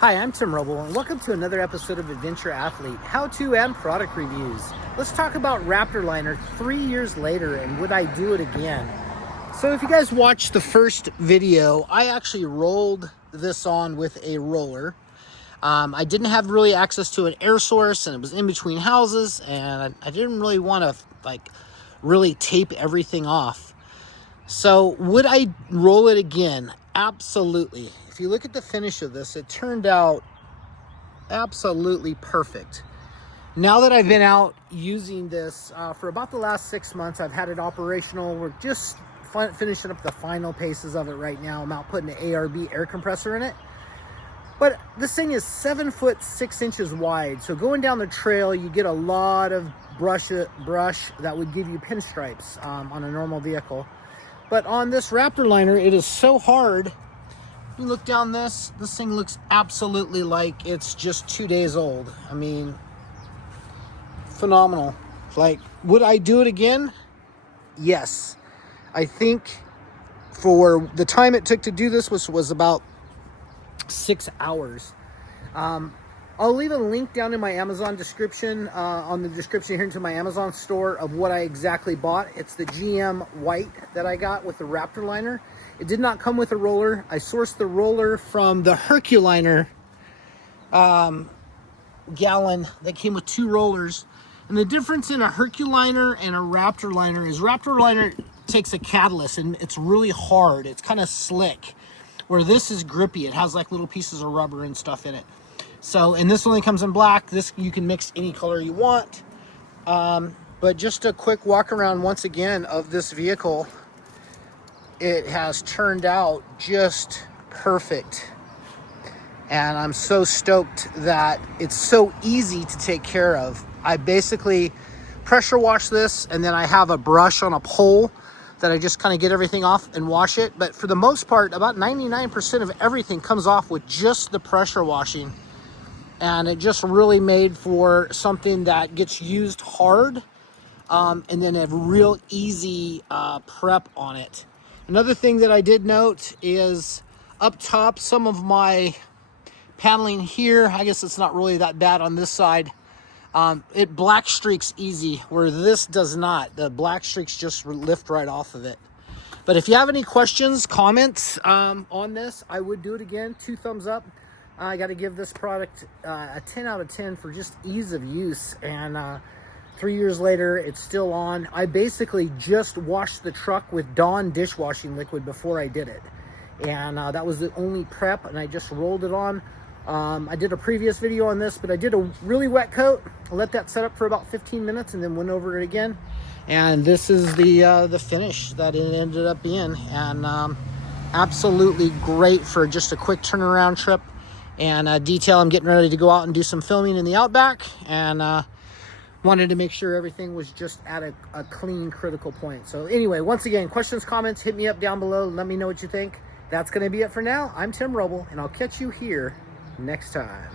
Hi, I'm Tim Roble, and welcome to another episode of Adventure Athlete, how-to and product reviews. Let's talk about Raptor liner 3 years later and would I do it again? So if you guys watched the first video, I actually rolled this on with a roller. I didn't have really access to an air source, and it was in between houses, and I didn't really want to really tape everything off. So would I roll it again? Absolutely. If you look at the finish of this, it turned out absolutely perfect. Now that I've been out using this for about the last 6 months, I've had it operational. We're just finishing up the final paces of it right now. I'm out putting an ARB air compressor in it. But this thing is 7 foot 6 inches wide. So going down the trail, you get a lot of brush that would give you pinstripes on a normal vehicle. But on this Raptor liner, it is so hard. You look down this thing looks absolutely like it's just 2 days old. I mean, phenomenal. Like, would I do it again? Yes. I think for the time it took to do this, which was about 6 hours. I'll leave a link down in my Amazon description, on the description here to my Amazon store of what I exactly bought. It's the GM white that I got with the Raptor liner. It did not come with a roller. I sourced the roller from the Herculiner gallon that came with 2 rollers. And the difference in a Herculiner and a Raptor liner is Raptor liner takes a catalyst and it's really hard. It's kind of slick, where this is grippy. It has like little pieces of rubber and stuff in it. So, and this only comes in black. This, you can mix any color you want. But just a quick walk around once again of this vehicle. It has turned out just perfect. And I'm so stoked that it's so easy to take care of. I basically pressure wash this, and then I have a brush on a pole that I just kind of get everything off and wash it. But for the most part, about 99% of everything comes off with just the pressure washing. And it just really made for something that gets used hard, and then a real easy prep on it. Another thing that I did note is up top, some of my paneling here, I guess it's not really that bad on this side. It black streaks easy, where this does not. The black streaks just lift right off of it. But if you have any questions, comments on this, I would do it again. 2 thumbs up. I got to give this product a 10 out of 10 for just ease of use. And 3 years later, it's still on. I basically just washed the truck with Dawn dishwashing liquid before I did it. And that was the only prep, and I just rolled it on. I did a previous video on this, but I did a really wet coat. I let that set up for about 15 minutes and then went over it again. And this is the finish that it ended up being. And absolutely great for just a quick turnaround trip. And detail, I'm getting ready to go out and do some filming in the Outback, and wanted to make sure everything was just at a clean, critical point. So anyway, once again, questions, comments, hit me up down below. Let me know what you think. That's going to be it for now. I'm Tim Roble, and I'll catch you here next time.